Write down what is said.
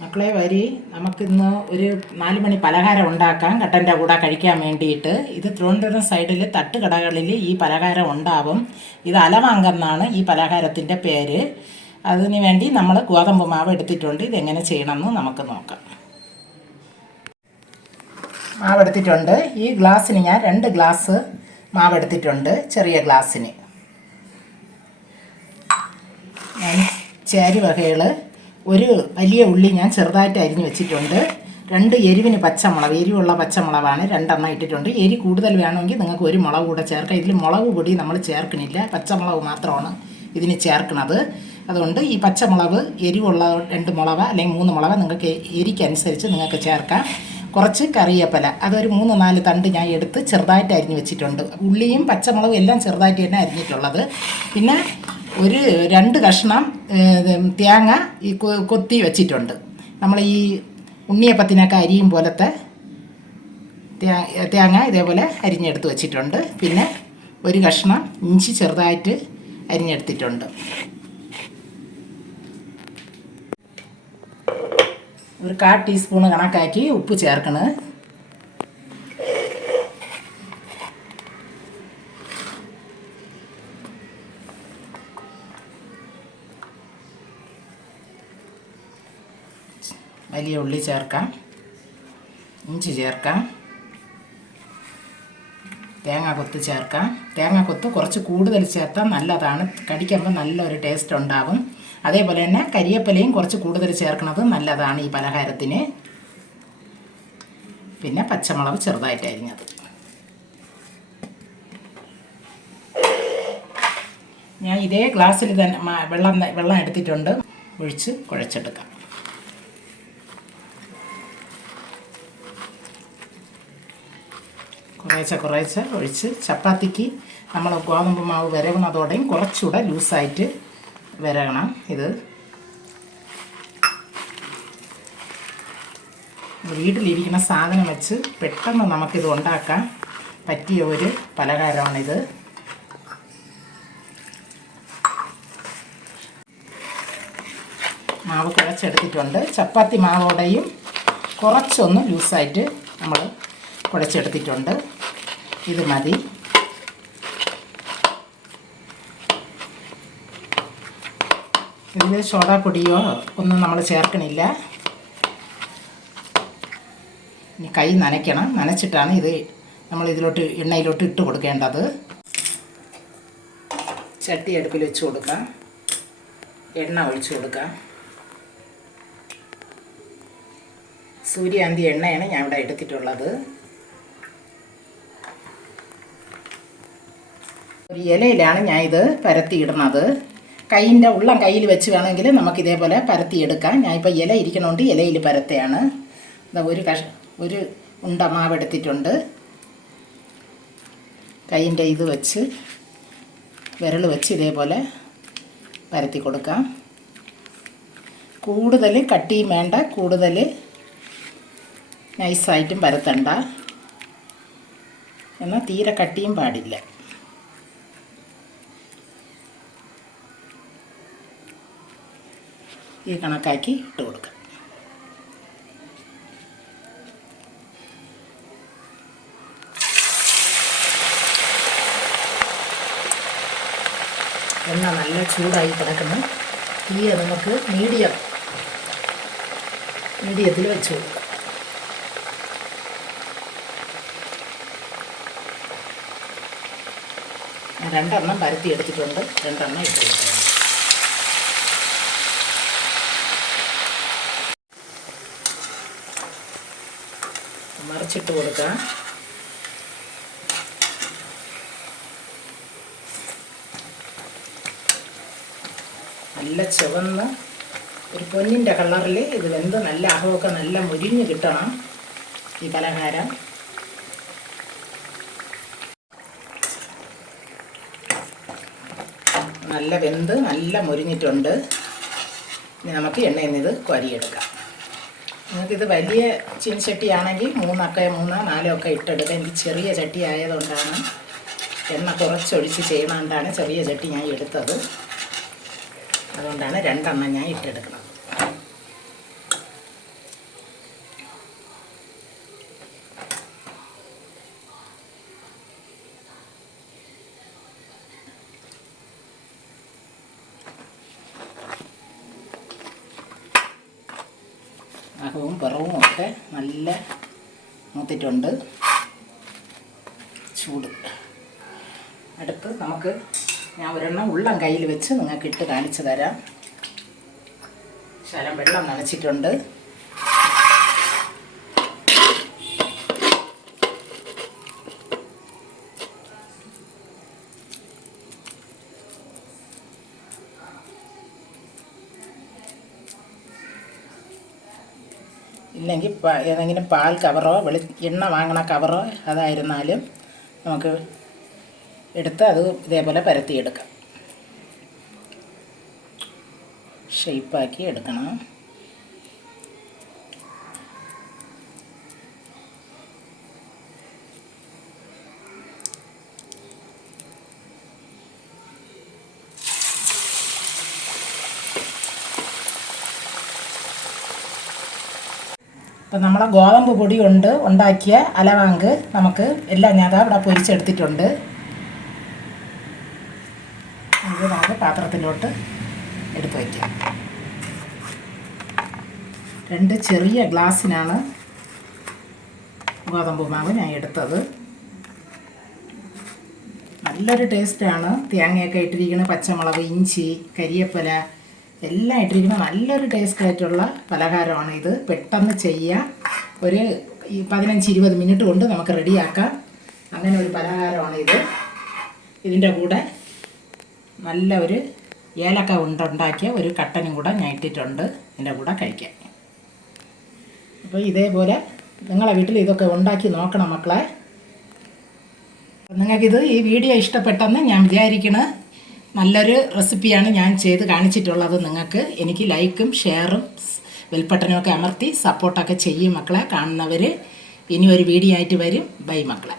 മക്കളെ വരി നമുക്കിന്ന് ഒരു 4 മണി പലഹാരം ഉണ്ടാക്കാം കട്ടൻ്റെ കൂടെ കഴിക്കാൻ വേണ്ടിയിട്ട്. ഇത് തിരുവനന്തപുരം സൈഡിൽ തട്ടുകടകളിൽ ഈ പലഹാരം ഉണ്ടാവും. ഇത് അലവാങ്കെന്നാണ് ഈ പലഹാരത്തിൻ്റെ പേര്. അതിന് വേണ്ടി നമ്മൾ ഗോതമ്പ് മാവ് എടുത്തിട്ടുണ്ട്. ഇതെങ്ങനെ ചെയ്യണമെന്ന് നമുക്ക് നോക്കാം. മാവ് എടുത്തിട്ടുണ്ട്. ഈ ഗ്ലാസ്സിന് ഞാൻ 2 ഗ്ലാസ് മാവ് എടുത്തിട്ടുണ്ട്. ചെറിയ ഗ്ലാസ്സിന് ഞാൻ ചേരുവകകൾ, ഒരു വലിയ ഉള്ളി ഞാൻ ചെറുതായിട്ട് അരിഞ്ഞ് വെച്ചിട്ടുണ്ട്. 2 എരിവിന് പച്ചമുളക്, എരിവുള്ള പച്ചമുളകാണ് 2 ഇട്ടിട്ടുണ്ട്. എരി കൂടുതൽ വേണമെങ്കിൽ നിങ്ങൾക്ക് ഒരു മുളക് കൂടെ ചേർക്കാം. ഇതിൽ മുളക് പൊടി നമ്മൾ ചേർക്കണില്ല, പച്ചമുളക് മാത്രമാണ് ഇതിന് ചേർക്കുന്നത്. അതുകൊണ്ട് ഈ പച്ചമുളക് എരിവുള്ള 2 മുളക് അല്ലെങ്കിൽ 3 മുളക് നിങ്ങൾക്ക് എരിക്കനുസരിച്ച് നിങ്ങൾക്ക് ചേർക്കാം. കുറച്ച് കറിവേപ്പില, അതൊരു 3-4 തണ്ട് ഞാൻ എടുത്ത് ചെറുതായിട്ട് അരിഞ്ഞ് വെച്ചിട്ടുണ്ട്. ഉള്ളിയും പച്ചമുളകും എല്ലാം ചെറുതായിട്ട് തന്നെ അരിഞ്ഞിട്ടുള്ളത്. പിന്നെ ഒരു 2 കഷ്ണം തേങ്ങ ഈ കൊത്തി വെച്ചിട്ടുണ്ട്. നമ്മൾ ഈ ഉണ്ണിയപ്പത്തിനൊക്കെ അരിയും പോലത്തെ തേങ്ങ ഇതേപോലെ അരിഞ്ഞെടുത്ത് വെച്ചിട്ടുണ്ട്. പിന്നെ ഒരു കഷ്ണം ഇഞ്ചി ചെറുതായിട്ട് അരിഞ്ഞെടുത്തിട്ടുണ്ട്. ഒരു 1/4 ടീസ്പൂൺ കണക്കാക്കി ഉപ്പ് ചേർക്കണ്. വലിയ ഉള്ളി ചേർക്കാം, ഇഞ്ചി ചേർക്കാം, തേങ്ങാക്കൊത്ത് ചേർക്കാം. തേങ്ങാക്കൊത്ത് കുറച്ച് കൂടുതൽ ചേർത്താൽ നല്ലതാണ്, കടിക്കുമ്പോൾ നല്ലൊരു ടേസ്റ്റ് ഉണ്ടാകും. അതേപോലെ തന്നെ കരിവേപ്പിലയും കുറച്ച് കൂടുതൽ ചേർക്കുന്നത് നല്ലതാണ് ഈ പലഹാരത്തിന്. പിന്നെ പച്ചമുളക് ചെറുതായിട്ട് അരിഞ്ഞത്. ഞാൻ ഇതേ ഗ്ലാസ്സിൽ തന്നെ വെള്ളം എടുത്തിട്ടുണ്ട്. ഒഴിച്ച് കുഴച്ചെടുക്കാം. കുറേശ്ശെ ഒഴിച്ച് ചപ്പാത്തിക്ക് നമ്മൾ ഗോതമ്പ് മാവ് വിരകുന്നതോടെയും കുറച്ചുകൂടെ ലൂസായിട്ട് വിരകണം. ഇത് വീട്ടിലിരിക്കുന്ന സാധനം വെച്ച് പെട്ടെന്ന് നമുക്കിത് ഉണ്ടാക്കാൻ പറ്റിയ ഒരു പലഹാരമാണിത്. മാവ് കുഴച്ചെടുത്തിട്ടുണ്ട്. ചപ്പാത്തി മാവോടെയും കുറച്ചൊന്ന് ലൂസായിട്ട് നമ്മൾ കുഴച്ചെടുത്തിട്ടുണ്ട്. ഇത് മതി. ഇതിൽ സോഡാപ്പൊടിയോ ഒന്നും നമ്മൾ ചേർക്കണില്ല. ഇനി കൈ നനയ്ക്കണം. നനച്ചിട്ടാണ് ഇത് നമ്മൾ ഇതിലോട്ട് എണ്ണയിലോട്ട് ഇട്ട് കൊടുക്കേണ്ടത്. ചട്ടി അടുപ്പിൽ വെച്ച് കൊടുക്കാം. എണ്ണ ഒഴിച്ച് കൊടുക്കാം. സൂര്യകാന്തി എണ്ണയാണ് ഞാൻ ഇവിടെ എടുത്തിട്ടുള്ളത്. ഒരു ഇലയിലാണ് ഞാൻ ഇത് പരത്തിയിടുന്നത്. ഉള്ളം കയ്യിൽ വെച്ച് വേണമെങ്കിൽ നമുക്കിതേപോലെ പരത്തിയെടുക്കാം. ഞാനിപ്പോൾ ഇല ഇരിക്കണോണ്ട് ഇലയിൽ പരത്തുകയാണ്. ഒരു ഉണ്ട മാവ് എടുത്തിട്ടുണ്ട്. കൈയിൻ്റെ ഇത് വെച്ച് വിരൽ വെച്ച് ഇതേപോലെ പരത്തി കൊടുക്കാം. കൂടുതൽ കട്ടിയും വേണ്ട, കൂടുതൽ നൈസായിട്ടും പരത്തണ്ട, എന്നാൽ തീരെ കട്ടിയും പാടില്ല. ഈ കണക്കാക്കി ഇട്ട് കൊടുക്കാം. എണ്ണ നല്ല ചൂടായി കിടക്കുന്നു. തീയെ നമുക്ക് മീഡിയത്തിൽ വെച്ച് കൊടുക്കാം. ഞാൻ 2 പരത്തി എടുത്തിട്ടുണ്ട്. 2 ഇട്ട് കൊടുക്കാം. മറിച്ചിട്ട് കൊടുക്കാം. നല്ല ചുവന്ന് ഒരു പൊന്നിൻ്റെ കളറിൽ ഇത് വെന്ത് നല്ല അകമൊക്കെ നല്ല മുരിഞ്ഞ് കിട്ടണം ഈ പലഹാരം. നല്ല വെന്ത് നല്ല മുരിഞ്ഞിട്ടുണ്ട്. ഇനി നമുക്ക് എണ്ണയിൽ നിന്ന് ഇത് കോരിയെടുക്കാം. നിങ്ങൾക്കിത് വലിയ ചീനച്ചട്ടിയാണെങ്കിൽ 3-4 ഇട്ടെടുക്കാം. എനിക്ക് ചെറിയ ചട്ടി ആയതുകൊണ്ടാണ്, എണ്ണ കുറച്ചൊഴിച്ച് ചെയ്യണതുകൊണ്ടാണ് ചെറിയ ചട്ടി ഞാൻ എടുത്തത്. അതുകൊണ്ടാണ് 2 ഞാൻ ഇട്ടെടുക്കുന്നത്. അകവും പിറവും ഒക്കെ നല്ല മൂത്തിട്ടുണ്ട്. ചൂട് അടുത്ത് നമുക്ക് ഞാൻ ഒരെണ്ണം ഉള്ളം കയ്യിൽ വെച്ച് നിങ്ങൾക്ക് ഇട്ട് കാണിച്ചു തരാം. ശകലം വെള്ളം നനച്ചിട്ടുണ്ട്. ഇല്ലെങ്കിൽ ഏതെങ്കിലും പാൽ കവറോ എണ്ണ വാങ്ങണ കവറോ അതായിരുന്നാലും നമുക്ക് എടുത്ത് അത് ഇതേപോലെ പരത്തിയെടുക്കാം. ഷേപ്പാക്കി എടുക്കണം. അപ്പം നമ്മളെ ഗോതമ്പ് പൊടി കൊണ്ട് ഉണ്ടാക്കിയ അലവാങ്ക് നമുക്ക് എല്ലാം ഞാൻ ഇവിടെ പൊരിച്ചെടുത്തിട്ടുണ്ട്. ഇത് നമുക്ക് പാത്രത്തിലോട്ട് എടുത്ത് വയ്ക്കാം. 2 ചെറിയ ഗ്ലാസ്സിനാണ് ഗോതമ്പ് മാവ് ഞാൻ എടുത്തത്. നല്ലൊരു ടേസ്റ്റാണ്. തേങ്ങയൊക്കെ ഇട്ടിരിക്കുന്ന, പച്ചമുളക്, ഇഞ്ചി, കരിയേപ്പില എല്ലാം ഇട്ടിരിക്കുന്ന നല്ലൊരു ടേസ്റ്റായിട്ടുള്ള പലഹാരമാണ് ഇത്. പെട്ടെന്ന് ചെയ്യാം. ഒരു 15-20 മിനിറ്റ് കൊണ്ട് നമുക്ക് റെഡിയാക്കാം. അങ്ങനെ ഒരു പലഹാരമാണ് ഇത്. ഇതിൻ്റെ കൂടെ നല്ല ഒരു ഏലക്ക ഉണ്ടാക്കിയ ഒരു കട്ടനും കൂടെ ഞാൻ ഇട്ടിട്ടുണ്ട് ഇതിൻ്റെ കൂടെ കഴിക്കാൻ. അപ്പോൾ ഇതേപോലെ നിങ്ങളെ വീട്ടിൽ ഇതൊക്കെ ഉണ്ടാക്കി നോക്കണം മക്കളെ. നിങ്ങൾക്കിത് ഈ വീഡിയോ ഇഷ്ടപ്പെട്ടെന്ന് ഞാൻ വിചാരിക്കണ. നല്ലൊരു റെസിപ്പിയാണ് ഞാൻ ചെയ്ത് കാണിച്ചിട്ടുള്ളത്. നിങ്ങൾക്ക് എനിക്ക് ലൈക്കും ഷെയറും ബെൽബട്ടനും ഒക്കെ അമർത്തി സപ്പോർട്ടൊക്കെ ചെയ്യും മക്കളെ. കാണുന്നവർ ഇനി ഒരു വീഡിയോ ആയിട്ട് വരും. ബൈ മക്കളെ.